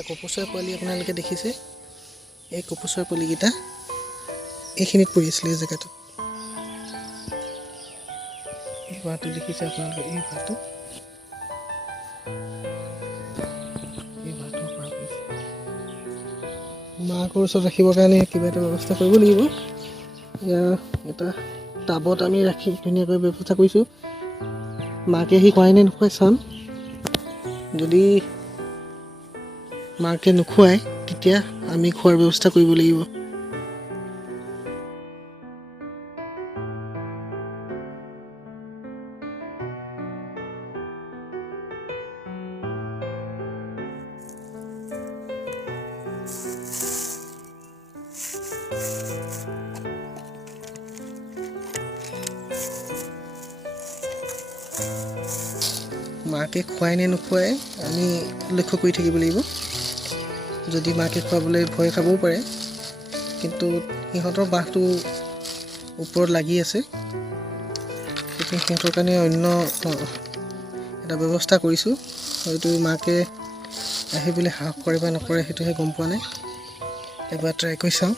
এটা কপৌচৰ পোৱালি আপোনালোকে দেখিছে এই কপৌচৰ পোৱালিকেইটা এইখিনিত পৰি আছিলে এই জেগাটোত এই বাঁহটো দেখিছে আপোনালোকে এই বাঁহটো পৰা পৰিছে মাকৰ ওচৰত ৰাখিবৰ কাৰণে কিবা এটা ব্যৱস্থা কৰিব লাগিব ইয়াৰ এটা টাবত আমি ৰাখি ধুনীয়াকৈ ব্যৱস্থা কৰিছোঁ মাকে আহি খুৱাই নে নোখোৱাই চাম যদি মাকে নোখোৱাই তেতিয়া আমি খোৱাৰ ব্যৱস্থা কৰিব লাগিব মাকে খুৱাই নে নোখোৱাই আমি লক্ষ্য কৰি থাকিব লাগিব যদি মাকে খুৱাবলৈ ভয় খাবও পাৰে কিন্তু সিহঁতৰ বাঁহটো ওপৰত লাগি আছে গতিকে সিহঁতৰ কাৰণে অন্য এটা ব্যৱস্থা কৰিছোঁ হয়তো মাকে আহিবলৈ সাহস কৰে বা নকৰে সেইটোহে গম পোৱা নাই এবাৰ ট্ৰাই কৰি চাওঁ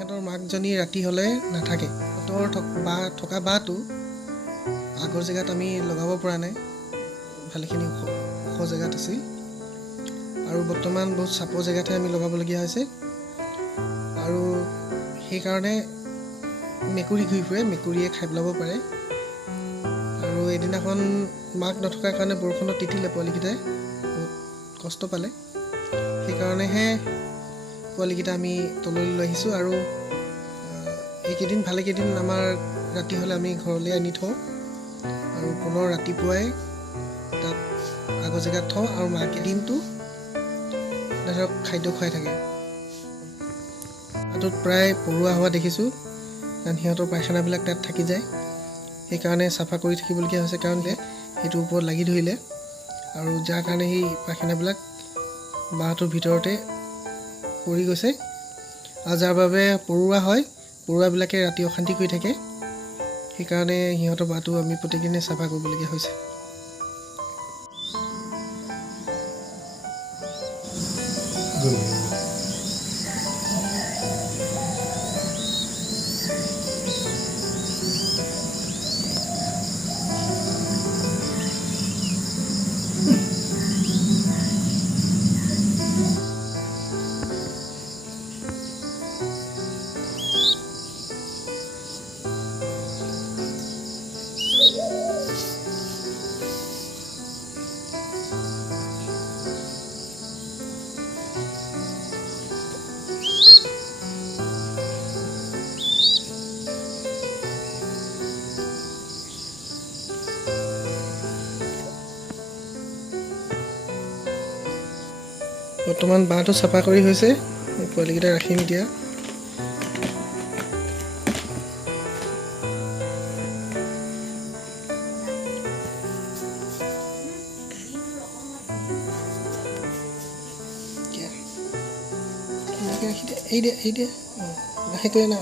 ইহঁতৰ মাকজনী ৰাতি হ'লে নাথাকে সিহঁতৰ থকা বাঁহটো আগৰ জেগাত আমি লগাব পৰা নাই ভালেখিনি ওখ জেগাত আছিল আৰু বৰ্তমান বহুত চাপৰ জেগাতহে আমি লগাবলগীয়া হৈছে আৰু সেইকাৰণে মেকুৰী ঘূৰি ফুৰে মেকুৰীয়ে খাই পেলাব পাৰে আৰু এদিনাখন মাক নথকাৰ কাৰণে বৰষুণত তিতিলে পোৱালিকেইটাই বহুত কষ্ট পালে, সেইকাৰণেহে পোৱালিকেইটা আমি তললৈ লৈ আহিছোঁ। আৰু এইকেইদিন ভালেকেইদিন আমাৰ ৰাতি হ'লে আমি ঘৰলৈ আনি থওঁ আৰু পুনৰ ৰাতিপুৱাই তাত আগৰ জেগাত থওঁ আৰু মাকে দিনটো ধৰক খাদ্য খুৱাই থাকে। তাত প্ৰায় পৰুৱা হোৱা দেখিছোঁ, কাৰণ সিহঁতৰ পায়খানাবিলাক তাত থাকি যায়। সেইকাৰণে চাফা কৰি থাকিবলগীয়া হৈছে, কাৰণ সেইটোৰ ওপৰত লাগি ধৰিলে আৰু যাৰ কাৰণে সেই পায়খানাবিলাক বাঁহটোৰ ভিতৰতে পৰি গৈছে আৰু যাৰ বাবে পৰুৱা হয়। পৰুৱাবিলাকে ৰাতি অশান্তি কৰি থাকে, সেইকাৰণে সিহঁতৰ বাঁহটো আমি প্ৰত্যেকদিনে চাফা কৰিবলগীয়া হৈছে। বৰ্তমান বাঁহটো চাফা কৰি হৈছে, পোৱালিকেইটা ৰাখিম এতিয়া। এই দে লাহে কৰি না।